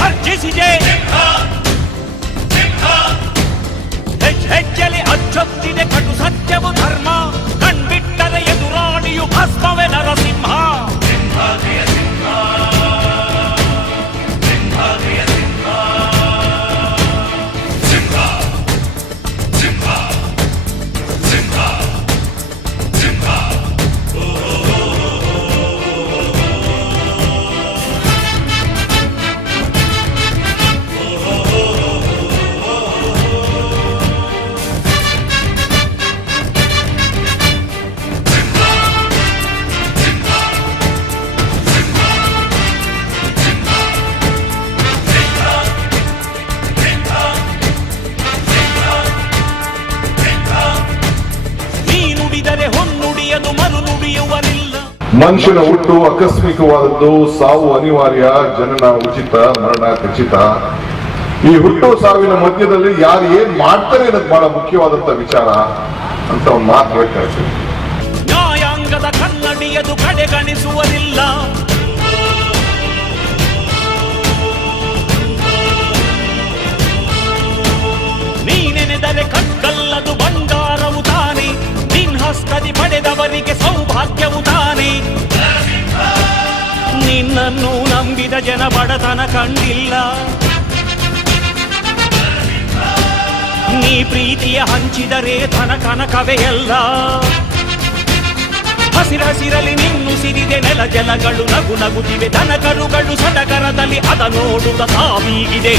ಭರ್ಜಿಸಿದೆ ಹೆಜ್ಜೆಲಿ ಅಚ್ಚೊತ್ತಿದೆ ಕಟು ಸತ್ಯವು ಧರ್ಮ ಕಣ್ಬಿಟ್ಟರೆ ಎದುರಾಣಿಯು ಭಸ್ಮವೇ ನರಸಿಂಹ ಮನುಷ್ಯನ ಹುಟ್ಟು ಆಕಸ್ಮಿಕವಾದದ್ದು, ಸಾವು ಅನಿವಾರ್ಯ, ಜನನ ಉಚಿತ, ಮರಣ ಖಚಿತ. ಈ ಹುಟ್ಟು ಸಾವಿನ ಮಧ್ಯದಲ್ಲಿ ಯಾರು ಏನ್ ಮಾಡ್ತಾರೆ ಅನ್ನೋದು ಬಹಳ ಮುಖ್ಯವಾದಂತ ವಿಚಾರ ಅಂತ ಒಂದು ಮಾತು ಹೇಳ್ತಾ ಇರ್ತೀವಿ. ನ್ಯಾಯಾಂಗದ ಕನ್ನಡಿಯದು ಕಡೆಗಣಿಸುವುದಿಲ್ಲ, ನೀನೆನೆದರೆ ಕಕ್ಕಲ್ಲದು ಬಂಗಾರವು ತಾನೆ, ನಿನ್ ಹಸ್ತದಿ ಪಡೆದವರಿಗೆ ಸೌಭಾಗ್ಯವು ತಾನೆ. ನಿನ್ನನ್ನು ನಂಬಿದ ಜನ ಬಡತನ ಕಂಡಿಲ್ಲ, ನೀ ಪ್ರೀತಿಯ ಹಂಚಿದರೆ ಧನ ಕನಕವೇ ಎಲ್ಲ. ಹಸಿರಸಿರಲಿ ನಿನ್ನು ಸಿರಿದೆ ನೆಲ ಜಲಗಳು ನಗು ನಗುತ್ತಿವೆ, ದನ ಕರುಗಳು ಸಡಗರದಲ್ಲಿ ಅದ ನೋಡುತ್ತ ತಾವೀಗಿದೆ.